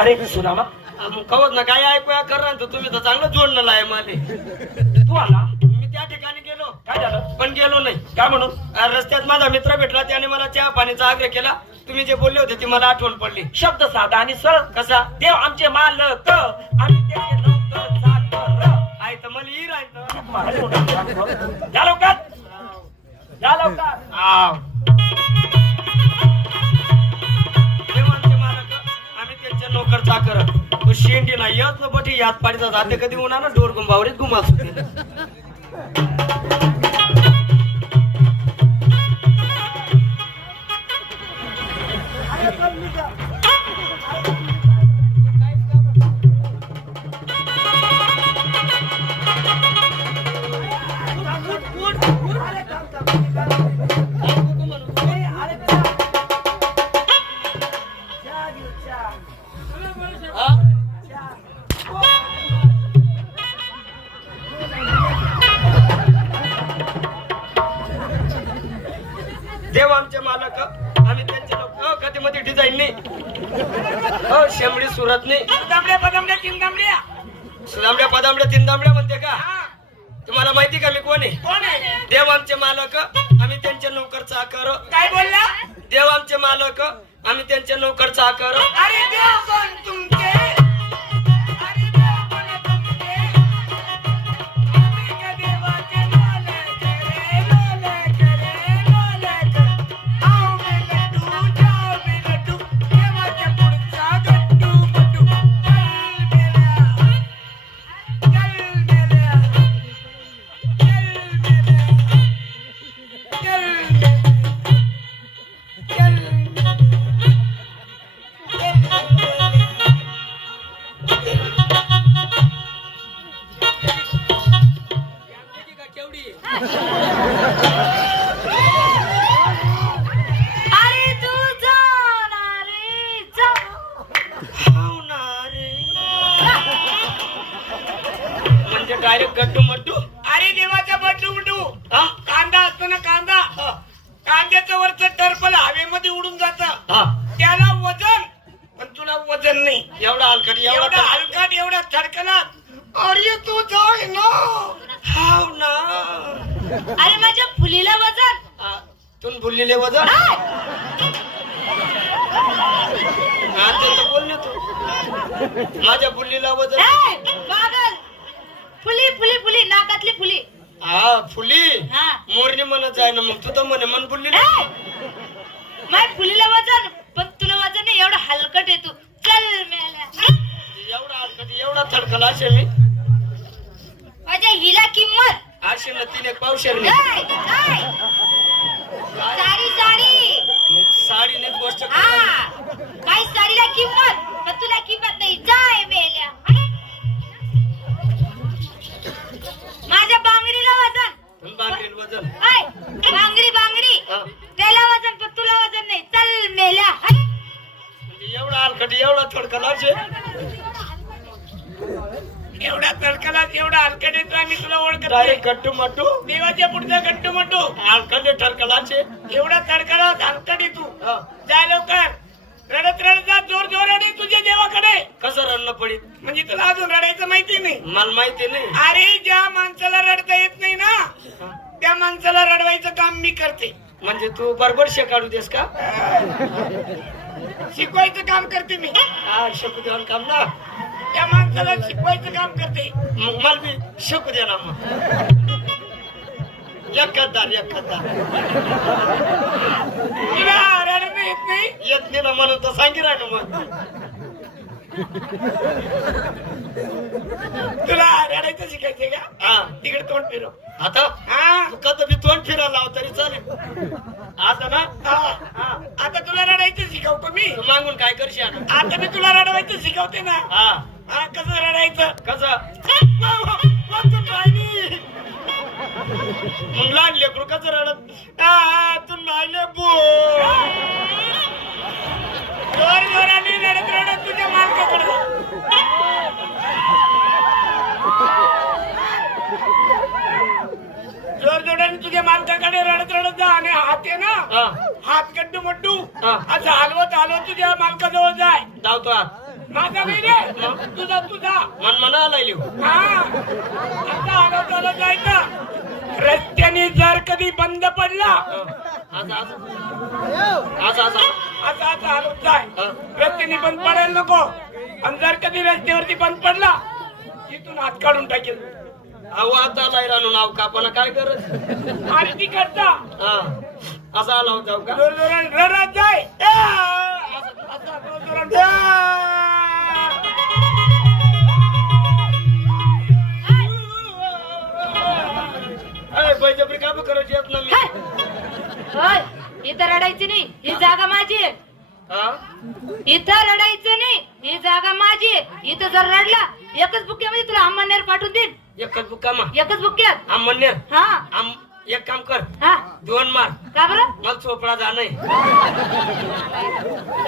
अरे सुदामा कवत ना काय ऐकूया कर ना तुम्ही तर चांगलं जोडलं आहे मला. तू आला मी त्या ठिकाणी गेलो काय झालं पण गेलो नाही. काय म्हणून रस्त्यात माझा मित्र भेटला त्याने मला चहा पाण्याचा आग्रह केला. तुम्ही जे बोलले होते ती मला आठवण पडली. शब्द साधा आणि सरळ कसा देव आमचे मालक आम्ही त्याचे नोकर चाकर आहे तर मला ही राहत या लवकर या लवकर आव देवांचे मालक आम्ही त्यांचे नोकर चाकर. तो शेंडी नाही येत ना बटी यात पाडीचा जाते कधी होणार ना डोर गुंबावरीत गुमाल सुटे. देव आमचे मालक आम्ही त्यांचे लोक कधी मध्ये डिझाईन नाही शेंबडी सुरत नाही दामड्या पदामड्या तीन दामड्या सुदामड्या पदामड्या तीन दामड्या म्हणते का. तुम्हाला माहिती का मी कोण आहे. कोण आहे देव आमचे मालक आम्ही त्यांचे नोकर चाकर. काय बोलला देव आमचे मालक आम्ही त्यांचे नोकर चाकर. अरे देव कोण तुमचे अरे देव कोण तुमचे आम्ही का देवाचे मालक रे मालक रे मालक आओ मे लड्डू जाओ मे लड्डू देवाच्या पुढचा गट्टू बट्टू चल मेल्या अरे तू जाणार रे जा म्हणजे डायरेक्ट गट्टू मट्टू. अरे देवाचा बट्टू बट्टू हा कांदा असतो ना कांदा कांद्याचं वरचं टर्पल हवेमध्ये उडून जात हा त्याला वजन पण तुला वजन नाही. एवढा हलकट एवढा एवढा हलकाट एवढा थडकलात अरे तू जाय ना हाव ना. अरे माझ्या फुलीला वजन तून बोललेले वजन हा ते तर बोलले तू माझ्या बुल्लीला वजन. ए, पागल फुली फुली फुली नाकातली फुली हा फुली हा मोरणी म्हणत आहे ना मग तू तर म्हणे मन बुल्ली ए, माझ्या फुलीला वजन पण तुला वजन नाही एवढं हलकट आहे तू चल मेल्या एवढा हलकट एवढा थडकला असे मी माझ्या हिला किंमत असे ना तीन एक पावशेर ए, काय? साडी साडी साडीने गोष्ट हा काही साडीला किंमत पण तुला किंमत नाही जाय मेल्या माझ्या बांगडीला वजन बांगेल वजन ऐ, बांगडी बांगडी हा. त्याला वजन पण तुला वजन नाही चल मेल्या म्हणजे एवढा हलकट एवढा थडकला असे एवढा तडकला एवढा हलकट येतो आम्ही तुला ओळखत नाही. डायरेक्ट गट्टू मट्टू देवाच्या पुढचा गट्टू मट्टू हलकट ठडकला असे एवढा तडकला हलकट येतो हा. जा लवकर रडत रडत जा जोर जोराने तुझ्या देवाकडे कसं रडणं पडीत म्हणजे तुला अजून रडायचं माहिती नाही. मला माहिती नाही. अरे ज्या माणसाला रडता येत नाही ना त्या माणसाला रडवायचं काम मी करते. म्हणजे तू बरोबर काढू देस का. शिकवायचं काम करते मी. हा शकू देवान काम ना त्या माणसाला शिकवायचं काम करते. मग मला बी शकू दे ना मग एक खद्दार तुला रडणं येत नाही. येत नाही ना म्हणून तर सांगी राहिलो मग. तुला रडायचं शिकायचंय का हा तिकडे तोंड फिरव. आता हा तू कधी बी तोंड फिरायला लाव तरी चालेल. आता ना हा. आता तुला रडायचं शिकवतो मी. तू मागून काय करशील आता मी तुला रडवायचं शिकवते ना. हा हा कसं रडायचं कसं तू राहिली. मग लहान लेकरू कसं रडत. तू राहिले बो जोर जोराने रडत रडत तुझ्या मालकाकडे जोर जोराने तुझ्या मालकाकडे रडत रडत जा आणि हात आहे ना हा हात गड्डू मड्डू हा. असं हलवत हलवत तुझ्या मालकाजवळ जाय. धावतो आत. माझा नाही रे तुझा तुझा मन मना लिहू हा आता आगाऊ जायचं रस्त्याने जर कधी बंद पडला आज आज आज आज आता आता हलत जाय रस्त्याने बंद पडायला नको आणि जर कधी रस्त्यावरती बंद पडला तिथून हात काढून टाकेल अहो आता लायरानू नाव कापाना काय करत आरती करता हा असा आला होता का जोर जोरात रडत जाय आता जोर जोरात अरे बळजबरी का करायची येत ना मी होय इथं रडायची नाही ही जागा माझी आहे हा इथं रडायचं नाही ही जागा माझी आहे इथं जर रडला एकच बुक्क्यामध्ये तुला अंमळनेर पाठवून देईन एकच बुक्कामा एकच बुक्क्यात आमन्य हा एक काम कर हा 2 मार का बरं मला चोपडा जाणं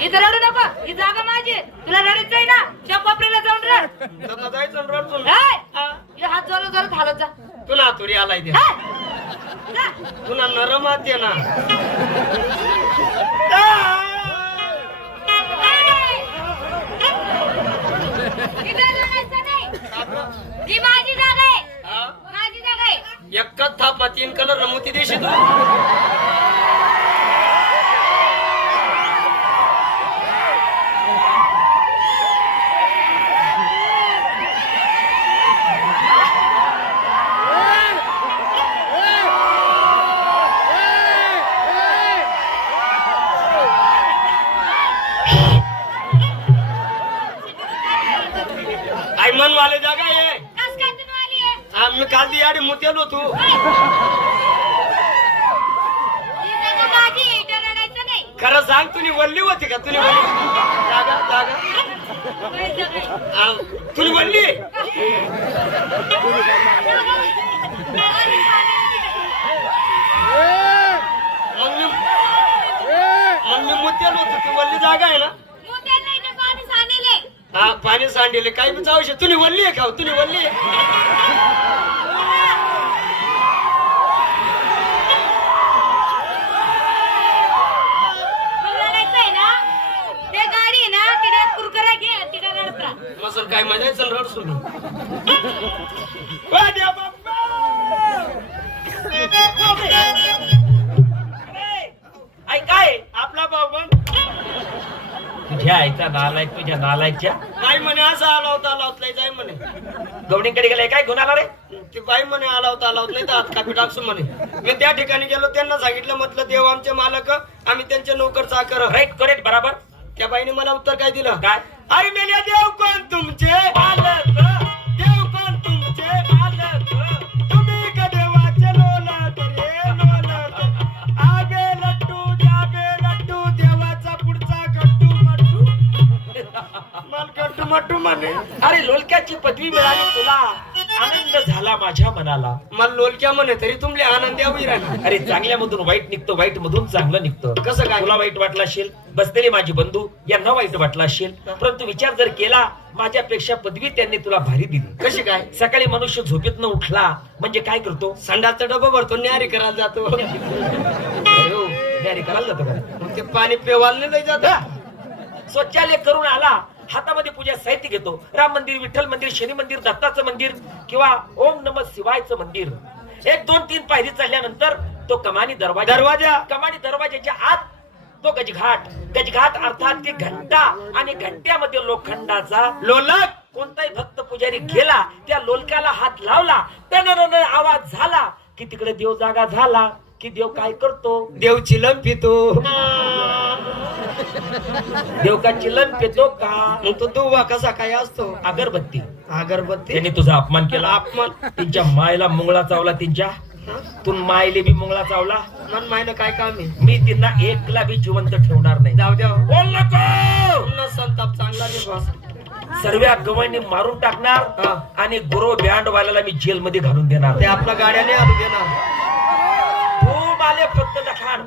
इथं रडू नको ही जागा माझी आहे तुला रडायचंय ना त्या कोपऱ्याला जाऊन रड तर जायचं ना रडतो हाय हे हात जोरात जोरात हालत जा तुला तुरी आलाय ते हाय. जा. तुला नरम हात आहे ना इथं रडायचं नाही ही माझी जागा आहे हा? माझी जागा आहे एकच थापा 3 कलर रमवती देशी तू मन वाले जागा आहे कस काय तुम्ही आली आहे आम्ही काल ती याडी मुतेलो तू ही जागा माझी आहे इथं रडायचं नाही खरं सांग तुनी वल्ली होती का तुनी वल्ली जागा जागा काय जागा आहे? आ, तुनी वल्ली मग मी मुतेलो होतो ती वल्ली जागा आहे ना मोठ्या नाही ना पाणी सांडेले हा पाणी सांडले काही बी जाऊ शकत तुनी वल्ली आहे का तुनी वल्ली आहे रडायचंय ना ते गाडी आहे ना तिला कुरकुरा घे तिला रडत राहा मसल काय मजा आहे चल रड सुनी काय आपला भाऊ पण तुझ्या आईचा नालायक तुझ्या नालायकच्या नाही म्हणे असं आला होता जाय म्हणे गवडीकडे गेलाय काय घेऊन आला रे ती बाई म्हणे आला होता नाही तर हात कापी टाकसू म्हणे मी त्या ठिकाणी गेलो त्यांना सांगितलं म्हटलं देव आमचे मालक आम्ही त्यांचे नोकर चाकर राईट करेक्ट बराबर त्या बाईने मला उत्तर काय दिलं काय अरे मेल्या देव कोण तुमचे मालक देव कोण तुमचे मालक तुम्ही का देवाचे लोलक रे लोलक आबे लट्टू देवाचा पुढचा गट्टू मट्टू मला गट्टू मट्टू म्हणे अरे लोलक्याची पदवी मिळाली तुला आनंद झाला माझ्या मनाला मला लोलक्या म्हणे तरी तुमले आनंद यावी राहिला अरे चांगल्यामधून वाईट निघतं वाईट मधून चांगलं निघतं कसं काय? तुला वाईट वाटलं असेल बसलेले माझे बंधू यांना वाईट वाटलं असेल परंतु विचार जर केला माझ्यापेक्षा पदवी त्यांनी तुला भारी दिली कशी काय सकाळी मनुष्य झोपेतनं उठला म्हणजे काय करतो संडाचा डबा भरतो न्यारी करायला जातो अरे हो, न्यारी करायला जातो का मग ते पाणी पेवायला नाही जात शौचालय करून आला हातामध्ये पूजा साहित्य घेतो राम मंदिर विठ्ठल मंदिर शनी मंदिर दत्ताचं मंदिर किंवा ओम नमः शिवायचं मंदिर 1 2 3 पायरी चढल्यानंतर तो कमानी दरवाजाच्या आत तो गजघाट अर्थात ती घंटा आणि घंट्यामध्ये लोखंडाचा लोलक कोणताही भक्त पुजारी गेला त्या लोलकाला हात लावला टननन आवाज झाला की तिकडे देव जागा झाला की देव काय करतो देव चिलम पितो देव का चिलन पेतो का मग तो दुवा कसा काय असतो अगरबत्ती अगरबत्ती त्यांनी तुझा अपमान केला अपमान त्यांच्या मायला मुंगळा चावला त्यांच्या तू मायले बी मुंगळा चावला मन माहिती काय काम आहे मी त्यांना एकला बी जिवंत ठेवणार नाही जाऊ द्या बोल नको पुन्हा संताप चांगला नाही बस सर्व गवळणी मारून टाकणार हा. आणि गुरु बँडवाल्याला मी जेल मध्ये घालून देणार ते आपल्या गाड्याने आलू देणार तू माले फक्त दखाड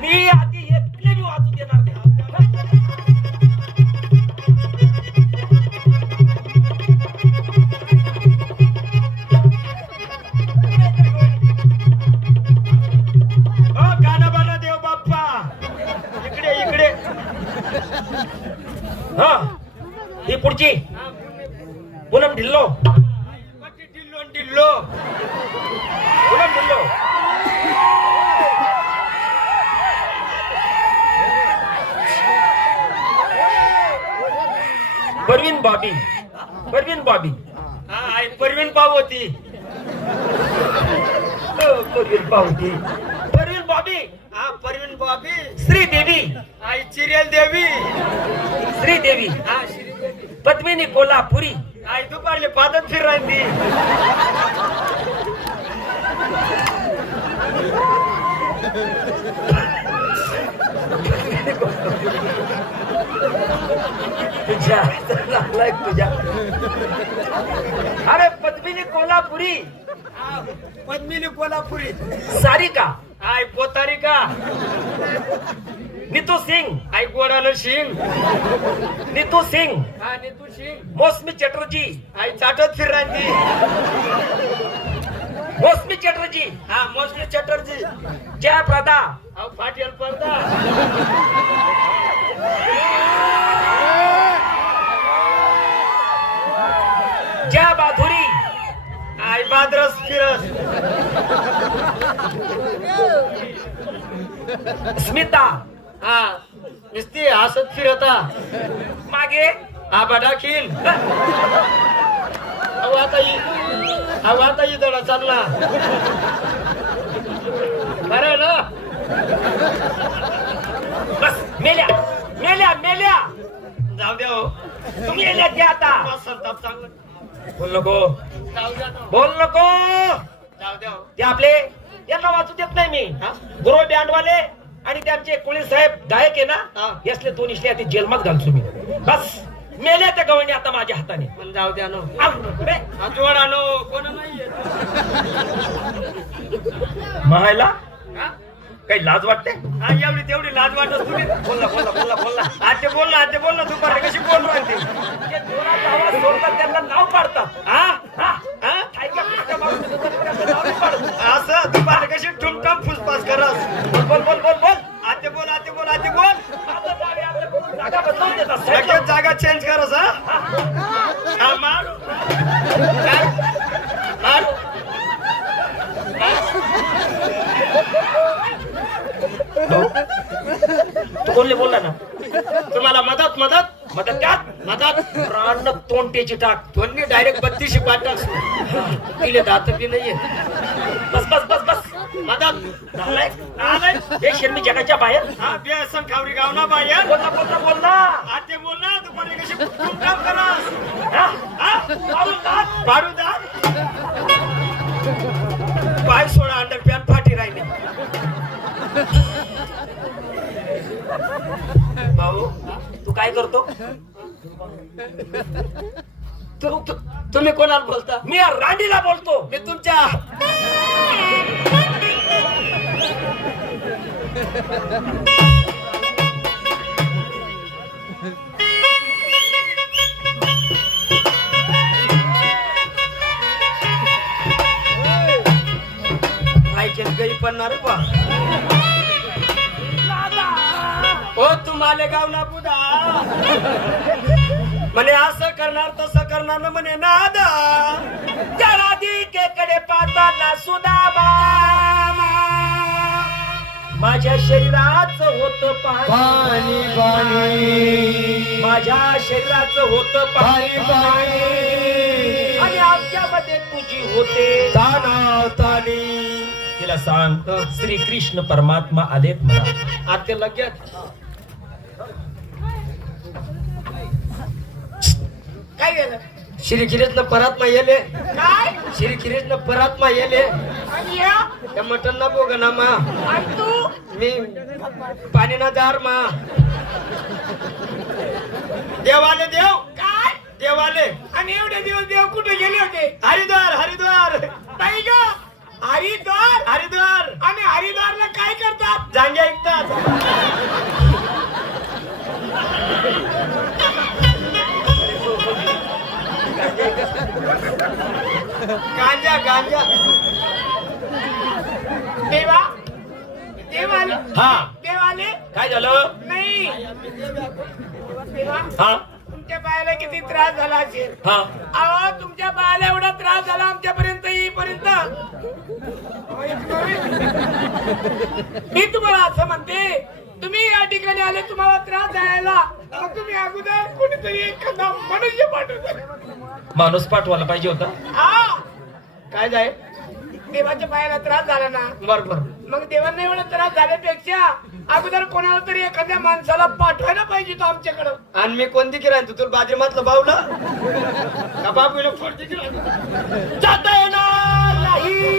मी आधी एकले बी वाचू देणार नाही ओ गाणं देव बाप्पा इकडे हा ही पुढची पूनम ढिल्लो. टिल्लो टिल्लो. पूनम ढिल्लो. परवीन बॉबी. परवीन बॉबी. हा आई परवीन पावती. परवीन पावती. परवीन बॉबी. हा परवीन बॉबी. श्रीदेवी. आई चिरेल देवी. श्रीदेवी. हा श्रीदेवी. पद्मिनी कोल्हापुरी. आई दुपारले पादत फिर राहती. तुझ्या लागलाय तुझ्या. अरे पद्मिनी कोल्हापुरी. पद्मिनी कोल्हापुरी. सारिका. आई पोतारी का. नीतू सिंग. आई गोडाला शिंग. नीतू सिंग. हा नीतू शिंग. मौसमी चटर्जी. आई चाटत फिर राहती. मौसमी चटर्जी. हा मोसमी चटर्जी. जया प्रदा. अहो फाटियल पडदा. जया बाधुरी. आई बादरस फिरस. स्मिता. हा नुसती हसत फिरता. मागे. आबा डाकील. अहो आता ही दडा चालला. बरं ना. बस मेल्या मेल्या मेल्या. जाऊ द्या हो. तुम्ही येल्या त्या आता. संताप चांगलं. बोल नको. जाऊ द्या ना. बोल नको. जाऊ द्या हो. ते आपले यांना वाचू देत नाही मी. गुरु बँडवाले आणि त्यांचे कोळी साहेब गायक आहे हा. ना. यासले दोन इसले आता जेलमात घालतो मी. बस मेल्या त्या गवळणी आता माझ्या हाताने. पण जाऊ द्या ना. बे, जोड आणो कोण नाहीये. महायला हा? काही लाज वाटते. हा एवढी तेवढी लाज वाटत तुम्ही. बोलला बोलला बोलला बोलला. आते बोल ना दुपारी कशी बोल राहते. जे जोरात आवाज सोडतात त्यांना नाव पाडतात. हा हा हा ठायक्या फाटक्या मारून देतात, त्यांना नाव नाही पाडत. असं दुपारी कशी ठुमठाम फुसफास करस. बोल बोल बोल बोल बोल. आते बोल. आता जावे आपल्याकडून जागा बदलून देतात. लगेच जागा चेंज करस. हा हा मार. मार. तू कोणले बोलला ना. तुम्हाला मदत मदत त्यात मदत. रान तोंडटेची टाक. दोन्ही डायरेक्ट 32 पाठ टाकतो. तिले दात बी नाहीये. बस बस बस बस. मदत. झालंय झालंय. हे शेरमी जगाच्या बाहेर. हा बेसन खावरी गाव ना बाहेर. बोलला बोलला बोलला. आते बोल ना दुपारी कशी ठुमठाम करस. हा हा पाडून टाक. पाडू दा. पाय सोडा अंडर पॅन्ट फाटी राहिली. भाऊ तू काय करतो. तुम्ही कोणाला बोलता. मी या रांडीला बोलतो. मी तुमच्या. आईच्या गई पडणार बा. हो तुम्हाला गाव ना पुदा. म्हणे असं करणार तसं करणार ना म्हणे नादा. कडे पाहताना सुदामा माझ्या शरीराचं होत पाणी पाणी. माझ्या शरीराचं होत पाणी आणि आमच्यामध्ये तुझी होते ताना तानी. तिला सांग श्री कृष्ण परमात्मा आलेत मला. आते लगेच काय गेलं श्री कृष्ण परात्मा येले. काय श्री कृष्ण परात्मा येले. आणि या त्या मटन ना बोग ना मा. आणि तू मी पाणी ना दार मा. देवाले देव. काय देवाले. आणि एवढे दिवस देव कुठे गेले होते. हरिद्वार हरिद्वार. नाही ग हरिद्वार. हरिद्वार. आणि हरिद्वारला काय करतात. जांग्या ऐकतात. गांजा गांजा. देवा देवाले हा देवाले काय झालं. नाही देवा हा तुमच्या बायाला किती त्रास झाला असेल. हा अहो तुमच्या बायाला एवढा त्रास झाला आमच्यापर्यंत येईपर्यंत. मी तुम्हाला असं म्हणते, तुम्ही या ठिकाणी आले, तुम्हाला त्रास द्यायला, मग तुम्ही अगोदर कोणीतरी एखादा मनुष्य पाठवता. माणूस पाठवायला पाहिजे होता. हा काय जाय, देवाच्या पायाला त्रास झाला ना, बरोबर. मग देवांना एवढा त्रास झाल्यापेक्षा अगोदर कोणाला तरी एखाद्या माणसाला पाठवायला पाहिजे तो आमच्याकडं. आणि मी कोणती किराय तुला बाजरीमातलं बावला का बाबूला फोडते किराय जाता येणार नाही.